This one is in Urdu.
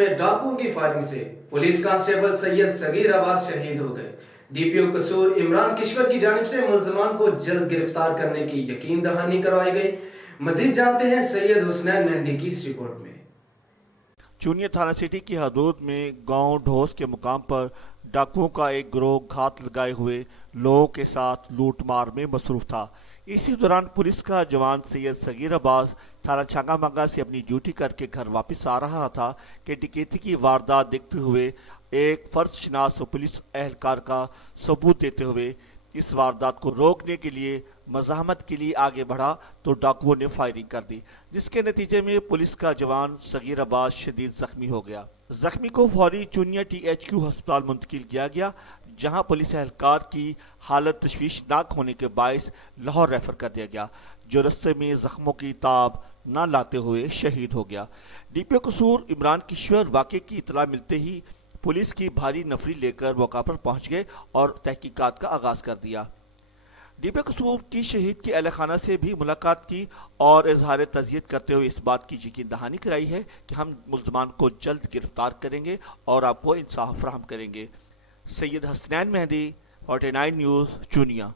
میں ڈاکوؤں کی فائرنگ سے پولیس کانسٹیبل سید صغیر عباس شہید ہو گئے۔ ڈی پی او قصور عمران کشور کی جانب سے ملزمان کو جلد گرفتار کرنے کی یقین دہانی کروائی گئی۔ مزید جانتے ہیں سید حسنین مہندی کی اس رپورٹ میں۔ چونیا تھانہ سٹی کی حدود میں گاؤں ڈھوس کے مقام پر ڈاکوؤں کا ایک گروہ گھات لگائے ہوئے لوگوں کے ساتھ لوٹ مار میں مصروف تھا۔ اسی دوران پولیس کا جوان سید صغیر عباس تھانہ چھنگا منگا سے اپنی ڈیوٹی کر کے گھر واپس آ رہا تھا کہ ڈکیتی کی واردات دیکھتے ہوئے ایک فرد شناس پولیس اہلکار کا ثبوت دیتے ہوئے اس واردات کو روکنے کے لیے مزاحمت کے لیے آگے بڑھا تو ڈاکوؤں نے فائرنگ کر دی، جس کے نتیجے میں پولیس کا جوان صغیر عباس شدید زخمی ہو گیا۔ زخمی کو فوری چونیا ٹی ایچ کیو ہسپتال منتقل کیا گیا، جہاں پولیس اہلکار کی حالت تشویشناک ہونے کے باعث لاہور ریفر کر دیا گیا، جو رستے میں زخموں کی تاب نہ لاتے ہوئے شہید ہو گیا۔ ڈی پی او قصور عمران کشور واقعے کی اطلاع ملتے ہی پولیس کی بھاری نفری لے کر موقع پر پہنچ گئے اور تحقیقات کا آغاز کر دیا۔ ڈی پی او قصور کی شہید کی اہل خانہ سے بھی ملاقات کی اور اظہار تعزیت کرتے ہوئے اس بات کی یقین دہانی کرائی ہے کہ ہم ملزمان کو جلد گرفتار کریں گے اور آپ کو انصاف فراہم کریں گے۔ سید حسنین مہندی، 49 نیوز، چونیا۔